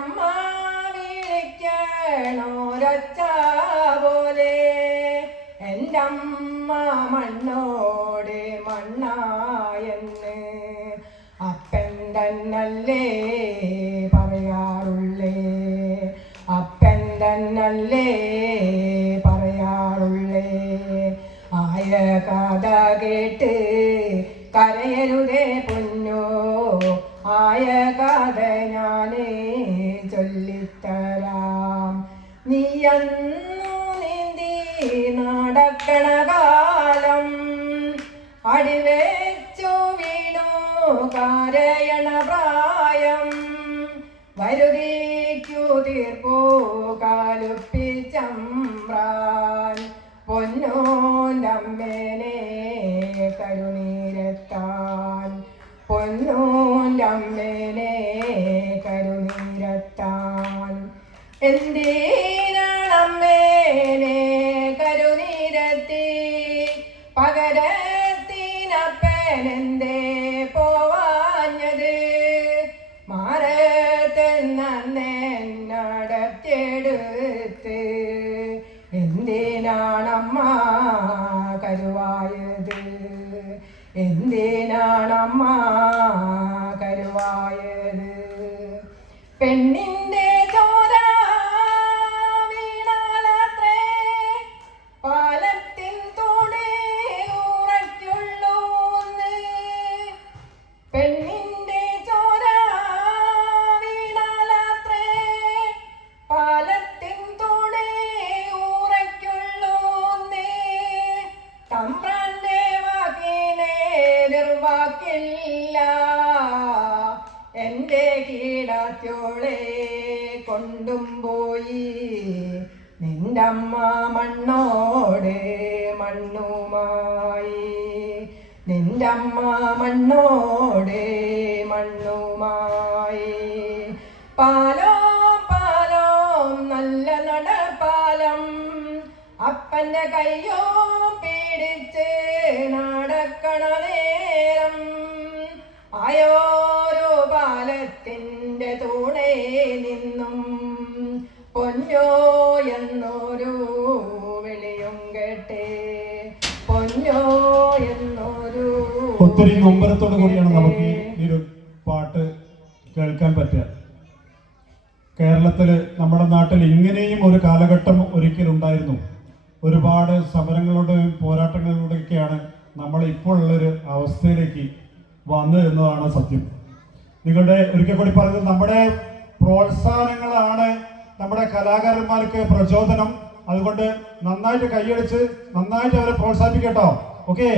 അമ്മ വിളിക്കണോരൊച്ച പോലെ എന്റെ അമ്മ മണ്ണോട് മണ്ണായെന്ന് അപ്പൻ തന്നല്ലേ പറയാറുള്ളേ. അപ്പൻ തന്നല്ലേ പറയാറുള്ളേ. ആയ കഥ കേട്ട് കരയരുതേ പൊന്നോ. ആയ കഥ ഞാനേ നീന്തി നടക്കണ കാലം അടിവെച്ചു വീണു കരയണ പ്രായം. വരുതിക്കു തീർപ്പോ കാലുപ്പിച്ചമ്പ്രാൻ പൊന്നോന്റമ്മേനെ കരുണീരത്താൻ പൊന്നോന്റമ്മേനെ കരുണീരത്താൻ എന്തിനാണമ്മേനെ എന്തിനാണമ്മ കരുവായത്? എന്തിനാണമ്മ കരുവായത്? പെണ്ണിന്റെ കീടത്യോളെ കൊണ്ടും പോയി. നിന്റമ്മ മണ്ണോട് മണ്ണുമായി. നിന്റമ്മ മണ്ണോട് മണ്ണുമായി. പാലോ പാലോ നല്ല നടപ്പാലം. അപ്പന്റെ കയ്യോ പിടിച്ച് നടക്കണ നേരം. ആയോരോ പൊന്നോ എന്നൊരു വിളിയും കേട്ടേ. പൊന്നോ എന്നൊരു ഒത്തിരി നൊമ്പരത്തോടു കൂടിയാണ് നമുക്ക് ഈ ഒരു പാട്ട് കേൾക്കാൻ പറ്റുക. കേരളത്തിൽ നമ്മുടെ നാട്ടിൽ ഇങ്ങനെയും ഒരു കാലഘട്ടം ഒരിക്കലുണ്ടായിരുന്നു. ഒരുപാട് സമരങ്ങളുടെയും പോരാട്ടങ്ങളിലൂടെയൊക്കെയാണ് നമ്മൾ ഇപ്പോൾ ഉള്ളൊരു അവസ്ഥയിലേക്ക് വന്നു എന്നതാണ് സത്യം. നിങ്ങളുടെ ഒരിക്കൽ കൂടി പറഞ്ഞത് നമ്മുടെ പ്രോത്സാഹനങ്ങളാണ് നമ്മുടെ കലാകാരന്മാർക്ക് പ്രചോദനം. അതുകൊണ്ട് നന്നായിട്ട് കൈയടിച്ച് നന്നായിട്ട് അവരെ പ്രോത്സാഹിപ്പിക്കട്ടോ. ഓക്കെ